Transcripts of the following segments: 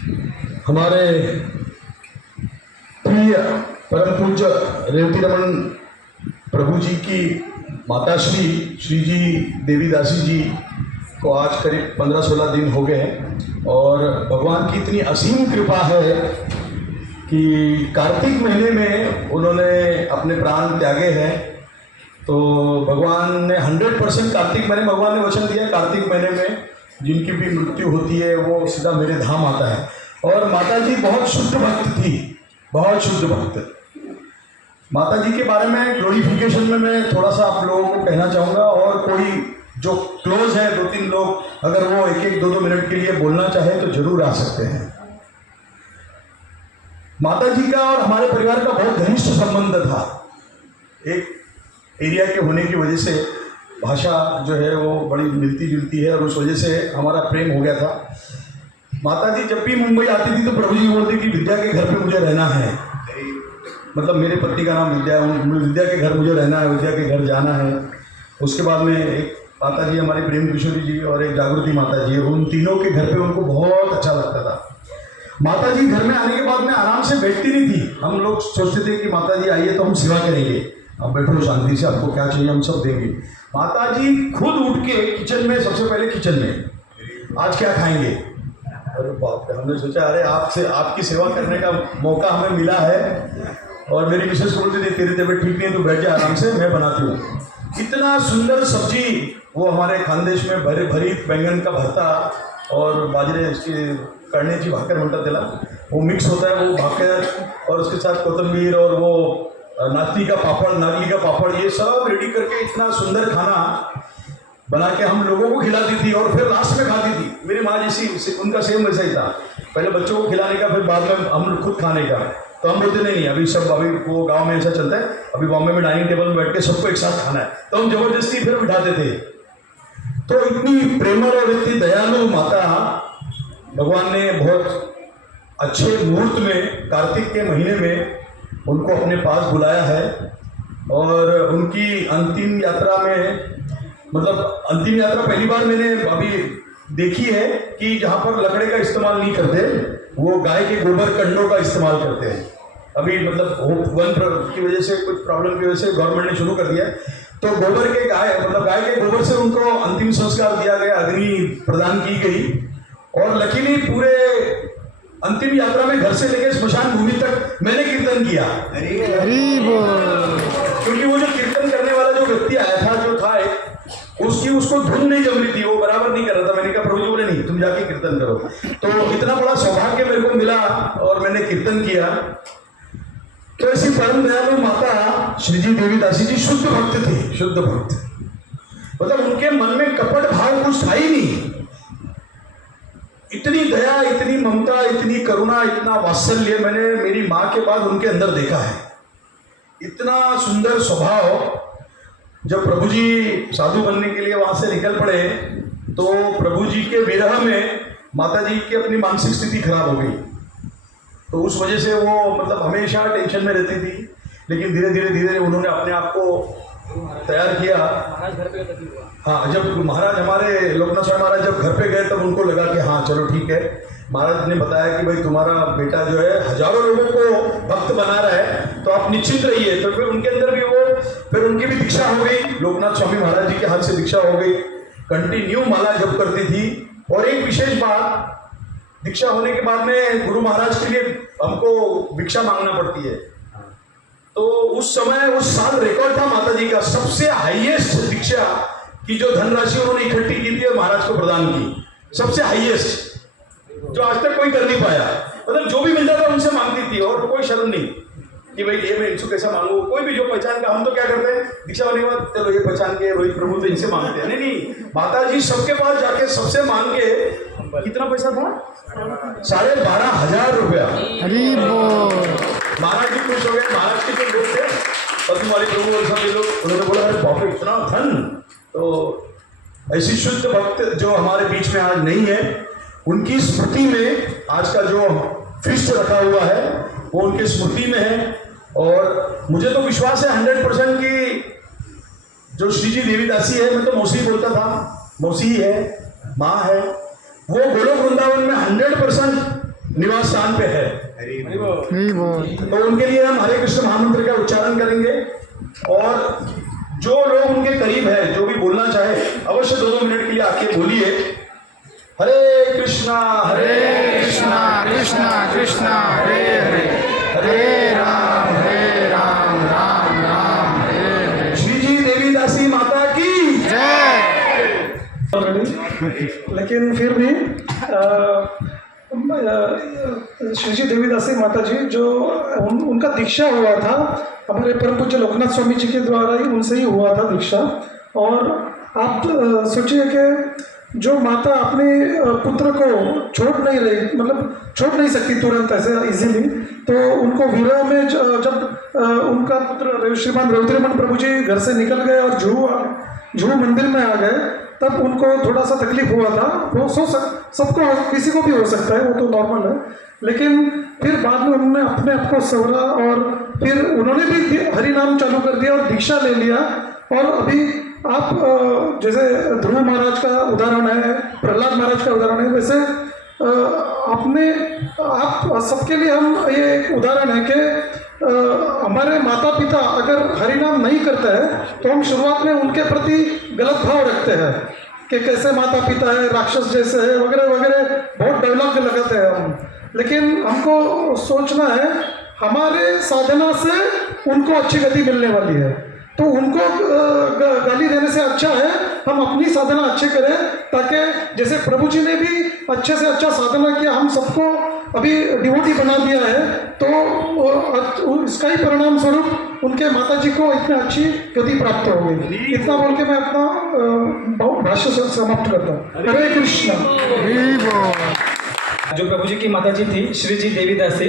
हमारे प्रिय परम पूज्य रेवती रमन प्रभु जी की माताश्री श्री जी देवीदासी जी को आज करीब 15-16 दिन हो गए हैं और भगवान की इतनी असीम कृपा है कि कार्तिक महीने में उन्होंने अपने प्राण त्यागे हैं। तो भगवान ने 100% कार्तिक महीने भगवान ने वचन दिया, कार्तिक महीने में जिनकी भी मृत्यु होती है वो सीधा मेरे धाम आता है। और माता जी बहुत शुद्ध भक्त थी, बहुत शुद्ध भक्त। माता जी के बारे में ग्लोरिफिकेशन में मैं थोड़ा सा आप लोगों को कहना चाहूँगा, और कोई जो क्लोज है 2-3 लोग अगर वो 1-1, 2-2 मिनट के लिए बोलना चाहे तो जरूर आ सकते हैं। माता जी का और हमारे परिवार का बहुत घनिष्ठ संबंध था। एक एरिया के होने की वजह से भाषा जो है वो बड़ी मिलती जुलती है और उस वजह से हमारा प्रेम हो गया था। माता जी जब भी मुंबई आती थी तो प्रभु जी बोलते कि विद्या के घर पे मुझे रहना है, मतलब मेरे पति का नाम विद्या है, विद्या के घर मुझे रहना है, विद्या के घर जाना है। उसके बाद में एक माता जी हमारी प्रेम किशोरी जी और एक जागृति माता जी, उन तीनों के घर पे उनको बहुत अच्छा लगता था। माता जी घर में आने के बाद में आराम से बैठती नहीं थी। हम लोग सोचते थे कि माता जी आइए तो हम सेवा करेंगे, आप बैठो शांति से, आपको क्या चाहिए हम सब देंगे। माता जी खुद उठ के किचन में, सबसे पहले किचन में आज क्या खाएंगे। अरे बाप रे, हमने सोचा अरे आपसे आपकी सेवा करने का मौका हमें मिला है। और मेरी मिसेस बोलती थी तेरी तबीयत ठीक नहीं है तो बैठ जा आराम से, मैं बनाती हूँ। इतना सुंदर सब्जी वो हमारे खानदेश में भरी बैंगन का भरता और बाजरे इसकी करण्याची भाकर म्हणतात त्याला, वो मिक्स होता है, वो भाकर और उसके साथ कोतंबीर और वो नागली का पापड़, ये सब रेडी करके इतना सुंदर खाना बना के हम लोगों को खिलाती थी और फिर लास्ट में खाती थी। मेरी माँ जैसी, उनका सेम वैसा ही था, पहले बच्चों को खिलाने का फिर बाद में हम खुद खाने का। तो हम बोलते नहीं अभी सब, अभी वो गांव में ऐसा चलता है, अभी बॉम्बे में डाइनिंग टेबल में बैठ के सबको एक साथ खाना है, तो हम जबरदस्ती फिर बिठाते थे। तो इतनी प्रेमल और इतनी दयालु माता भगवान ने बहुत अच्छे मुहूर्त में कार्तिक के महीने में उनको अपने पास बुलाया है। और उनकी अंतिम यात्रा में, मतलब अंतिम यात्रा पहली बार मैंने अभी देखी है कि जहाँ पर लकड़े का इस्तेमाल नहीं करते, वो गाय के गोबर कंडों का इस्तेमाल करते हैं। अभी मतलब वन की वजह से, कुछ प्रॉब्लम की वजह से गवर्नमेंट ने शुरू कर दिया है। तो गोबर के गाय के गोबर से उनको अंतिम संस्कार दिया गया, अग्नि प्रदान की गई। और लकीली पूरे अंतिम यात्रा में घर से लेकर स्मशान भूमि तक मैंने कीर्तन किया। क्योंकि वो जो कीर्तन करने वाला जो व्यक्ति आया था, जो था उसको धुन नहीं जम रही थी, वो बराबर नहीं कर रहा था। मैंने कहा प्रभु जी बोले नहीं, तुम जाके कीर्तन करो। तो इतना बड़ा सौभाग्य मेरे को मिला और मैंने कीर्तन किया। तो ऐसी परम दयालु माता श्री जी देवीदासी जी शुद्ध भक्त थे, शुद्ध भक्त, मतलब उनके मन में कपट भाव कुछ था ही नहीं। इतनी दया, इतनी ममता, इतनी करुणा, इतना वात्सल्य मैंने मेरी माँ के बाद उनके अंदर देखा है। इतना सुंदर स्वभाव। जब प्रभु जी साधु बनने के लिए वहां से निकल पड़े तो प्रभु जी के विरह में माता जी की अपनी मानसिक स्थिति खराब हो गई। तो उस वजह से वो मतलब हमेशा टेंशन में रहती थी। लेकिन धीरे धीरे उन्होंने अपने आप को तैयार किया। हाँ, जब महाराज हमारे लोकनाथ स्वामी महाराज जब घर पे गए तब उनको लगा कि हाँ चलो ठीक है। महाराज ने बताया कि भाई तुम्हारा बेटा जो है हजारों लोगों को भक्त बना रहा है, तो आप निश्चिंत रहिए। तो फिर उनके अंदर भी फिर उनकी भी दीक्षा हो गई, लोकनाथ स्वामी महाराज जी के हाथ से दीक्षा हो गई। कंटिन्यू माला जप करती थी। और एक विशेष बात, दीक्षा होने के बाद में गुरु महाराज के लिए हमको भिक्षा मांगना पड़ती है। तो उस समय, उस साल रिकॉर्ड था माता जी का, सबसे हाईएस्ट दीक्षा की जो धनराशि उन्होंने इकट्ठी की थी और महाराज को प्रदान की, सबसे हाईएस्ट, जो आज तक कोई कर नहीं पाया। मतलब जो भी मिलता था उनसे मांगती थी और कोई शर्म नहीं कि भाई ये मैं इनसे कैसा मांगू। कोई भी जो पहचान का, हम तो क्या करते हैं दीक्षा होने के बाद चलो ये पहचान के रोहित प्रभु तो इनसे मांगते हैं। नहीं, माता जी सबके पास जाके सबसे मांग के, कितना पैसा था, 12,500 रुपया। महाराज जी खुश हो गए। महाराज के जो लोग थे, पद्म वाले प्रभु और सभी लोग, उन्होंने बोला अरे बाप रे इतना धन। तो ऐसी शुद्ध भक्त जो हमारे बीच में आज नहीं है, उनकी स्मृति में आज का जो फीस्ट रखा हुआ है वो उनकी स्मृति में है। और मुझे तो विश्वास है 100% की जो श्री जी देवीदासी है, मैं तो मौसी बोलता था, मौसी ही है, माँ है, वो गोलोक वृंदावन में 100% निवास स्थान पे है। नहीं बोल। तो उनके लिए हम हरे कृष्ण महामंत्र का उच्चारण करेंगे और जो लोग उनके करीब है, जो भी बोलना चाहे, अवश्य 2-2 मिनट के लिए आके बोलिए। हरे कृष्णा कृष्णा कृष्णा कृष्णा हरे हरे, हरे राम राम राम हरे हरे। श्री जी देवी दासी माता की जय। लेकिन फिर भी श्री जी देवीदासी माता जी जो उनका दीक्षा हुआ था हमारे परम पूज्य लोकनाथ स्वामी जी के द्वारा ही, उनसे ही हुआ था दीक्षा। और आप सोचिए कि जो माता अपने पुत्र को छोड़ नहीं रही, मतलब छोड़ नहीं सकती तुरंत ऐसे इजीली, तो उनको विरह में जब उनका पुत्र श्रीमान रविंद्रमन प्रभु जी घर से निकल गए और जुहू मंदिर में आ गए, तब उनको थोड़ा सा तकलीफ हुआ था। वो सबको, किसी को भी हो सकता है, वो तो नॉर्मल है। लेकिन फिर बाद में उन्होंने अपने आप को संवरा और फिर उन्होंने भी हरि नाम चालू कर दिया और दीक्षा ले लिया। और अभी आप जैसे ध्रुव महाराज का उदाहरण है, प्रहलाद महाराज का उदाहरण है, वैसे आप सबके लिए हम ये एक उदाहरण है कि हमारे माता पिता अगर हरिनाम नहीं करते हैं तो हम शुरुआत में उनके प्रति गलत भाव रखते हैं कि कैसे माता पिता है, राक्षस जैसे है, वगैरह वगैरह, बहुत डायलॉग लगाते हैं हम। लेकिन हमको सोचना है हमारे साधना से उनको अच्छी गति मिलने वाली है, तो उनको गाली देने से अच्छा है हम अपनी साधना अच्छे करें, ताकि जैसे प्रभु जी ने भी अच्छे से अच्छा साधना किया, हम सबको अभी डिवोटी बना दिया है, तो इसका ही परिणाम स्वरूप उनके माता जी को इतनी अच्छी गति प्राप्त हो गई। इतना बोल के मैं अपना भाष्य समाप्त करता हूँ। हरे कृष्ण। जो प्रभु जी की माता जी थी श्री जी देवीदासी,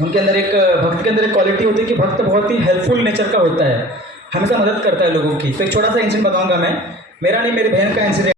उनके अंदर एक भक्त के अंदर एक क्वालिटी होती है कि भक्त बहुत ही हेल्पफुल नेचर का होता है, हमेशा मदद करता है लोगों की। तो एक छोटा सा इंसिडेंट बताऊंगा मैं, मेरा नहीं मेरी बहन का इंसिडेंट।